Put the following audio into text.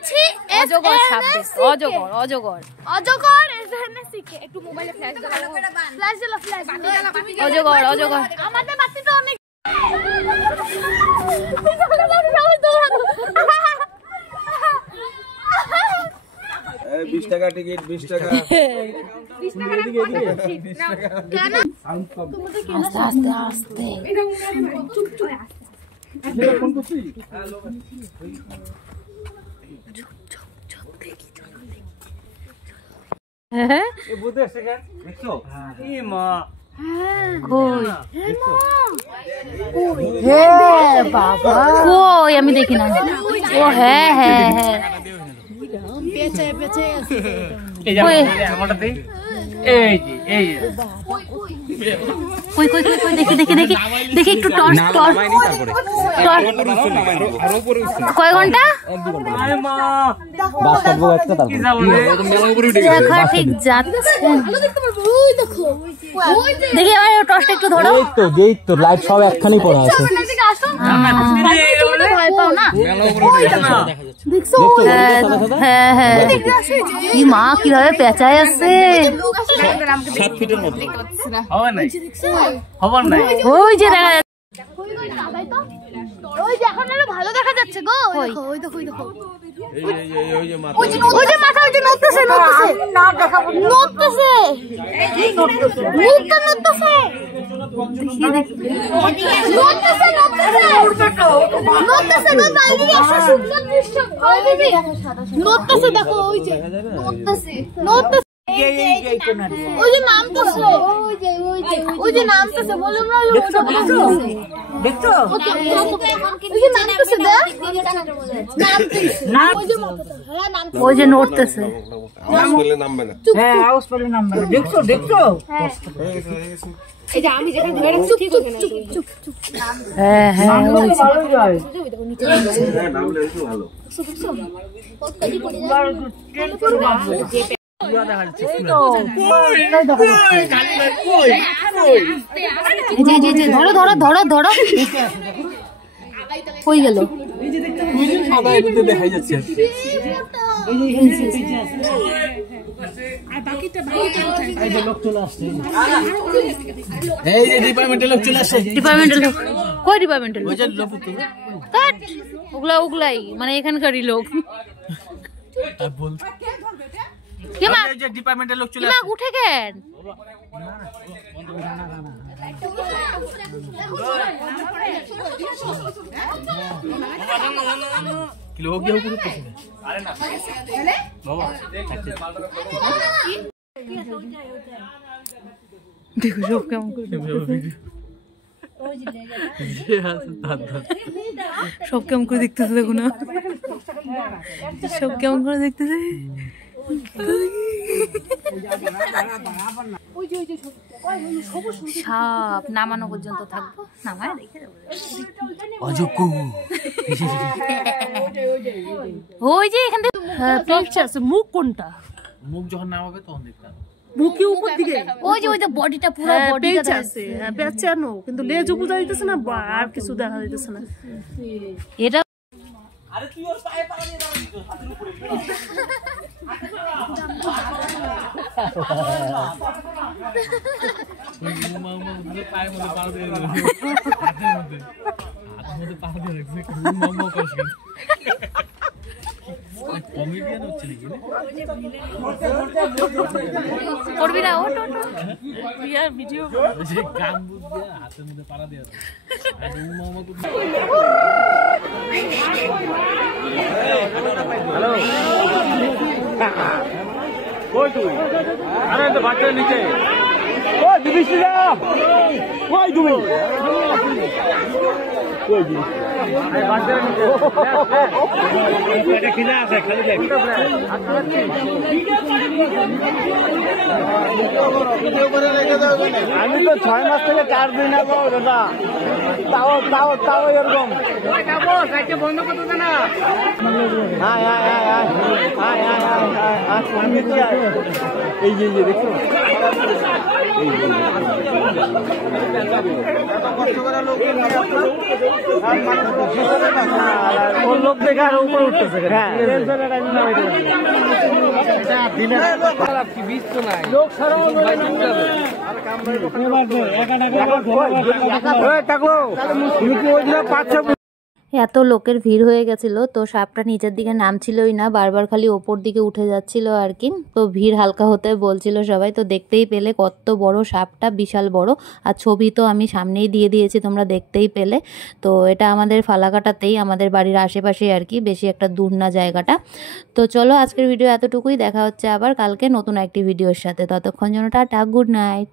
আছি অজগর সাপ দেখতে অজগর অজগর অজগর এসএনএসকে একটু মোবাইলে ফ্ল্যাশ দাও ফ্ল্যাশ অজগর অজগর আমাদের বাতি তো অনেক 20 টাকা টিকিট 20 টাকা 20 টাকা কেন আস্তে আস্তে আস্তে চুপ চুপ এটা ফোন করছি হ্যাঁ এ বুঝে সেকেন্ড দেখছো ই মা কই হে বাবা কই আমি দেখি না ও হ্যাঁ হ্যাঁ হ্যাঁ পেছে পেছে আছে এই যে আমারটা দেই এই যে এই কই কই কই কই দেখি দেখি দেখি দেখি একটু টর্চ টর্চ আর উপরে উঠছে কয় ঘন্টা আরে মা বাস কাটবো একটা তারপর কি যাব রে মেলা উপরে উঠে গেছে দেখা ঠিক যাচ্ছে ভালো দেখতে পারবো ওই দেখো ওই যে দেখি আমার টর্চটা একটু ধরো এই তো লাইট সব একখানি পড়া আছে এদিকে আসো ভয় পাও না মেলা উপরে উঠে গেছে দেখা যাচ্ছে দেখছো হ্যাঁ হ্যাঁ এদিকে আসো কি মা কিভাবে পেঁচায় আছে লোক আসো 7 ফিটের মতো হবে না খবর নাই ওই যে দেখা যাচ্ছে ওই যে এখন আরো ভালো দেখা যাচ্ছে গো ওই দেখো ওই দেখো ওই দেখো এই যে মাথা ওই যে মাথা ওই যে নড়তেছে নড়তেছে না দেখাবো নড়তেছে নড়তেছে নড়তেছে নড়তেছে নড়তেছে গো বাইরে আসো সুন্দর দৃশ্য ওই দিদি নড়তেছে দেখো ওই যে নড়তেছে নড়তেছে ওই যে নামতেছে ওই যে নামতেছে বললাম না দেখছো ওই যে নামতেছে দেখ ওই যে নড়তেছে আওয়াজ পেলে নামবে না দেখছো এই যে আমি যেখানে ধরে রাখছি ঠিক ওখানে চুপ চুপ হ্যাঁ হ্যাঁ ওই যে। নামলে একটু ভালো এই যে ধরো ধরো ধরো ধরো কই গেল সাদা এটাতে দেখাই যাচ্ছে এই যে লোক চলে আসছে এই যে ডিপার্টমেন্টের লোক চলে আসছে ডিপার্টমেন্টাল কই ডিপার্টমেন্টাল ওই যে লোক কাট ওগুলাই মানে এখানকারই লোক বল কে মা এই যে ডিপার্টমেন্টের লোক চলে মা উঠে কেন কি লোক গিয়ে উপরে পড়ছে আরে না বাবা দেখো সব কেমন করে সব কেমন করে দেখতেছে দেখো না সব কেমন করে দেখতেছে সাপ নামানো পর্যন্ত থাকবো নামায় দেখে অজকু ওই যে এখান থেকে পেঁচা আছে মুখ কোনটা মুখ যখন নামাবে তখন দেখতাম মুখে উপর দিকে ওই যে বডিটা পুরো বডিটা পেঁচা আছে পেঁচানো কিন্তু লেজ বোঝা যাইতেছে না আর কিছু দেখা যাইতেছে না এটা আরে তুই ওর পায়ে পা দিয়ে দাঁড়াবি তো হাতের উপরে মামা উঠে পায়ে মধ্যে পা দিয়ে দিল হাতের মধ্যে পা দিয়ে রাখছে মামা কষ্ট কমেডিয়ান হচ্ছে নাকি করবি না ওট ইয়ার ভিডিও যে গান বুঝবে হাতের মধ্যে পা দিয়ে আর মামা তো হ্যালো কই তুই আরে তো বাচ্চার নিচে ও দিবি শ্রীরাম কই তুমি কই দিবি আরে বাচ্চার নিচে এটা কিনা আছে খালি দেখ আমি তো 6 মাস থেকে 4 দিন আগে দাদা তাও এরকম আয় আয় আয় আয় আয় আয় আয় আয় এই যে দেখছো লোক দেখে আর উপরে উঠতেছে এত লোকের ভিড় হয়ে গেছিল তো সাপটা নিচের দিকে নামছিলই না, বারবার খালি ওপর দিকে উঠে যাচ্ছিল আর কি। তো ভিড় হালকা হতে বলছিল সবাই, তো দেখতেই পেলে কত বড় সাপটা, বিশাল বড়। আর ছবি তো আমি সামনেই দিয়ে দিয়েছি, তোমরা দেখতেই পেলে। তো এটা আমাদের ফালাকাটাতেই, আমাদের বাড়ির আশেপাশেই আর কি, বেশি একটা দূর না জায়গাটা। তো চলো আজকের ভিডিও এতটুকুই, দেখা হচ্ছে আবার কালকে নতুন একটি ভিডিওর সাথে। ততক্ষণ জন্য টাটা, গুড নাইট।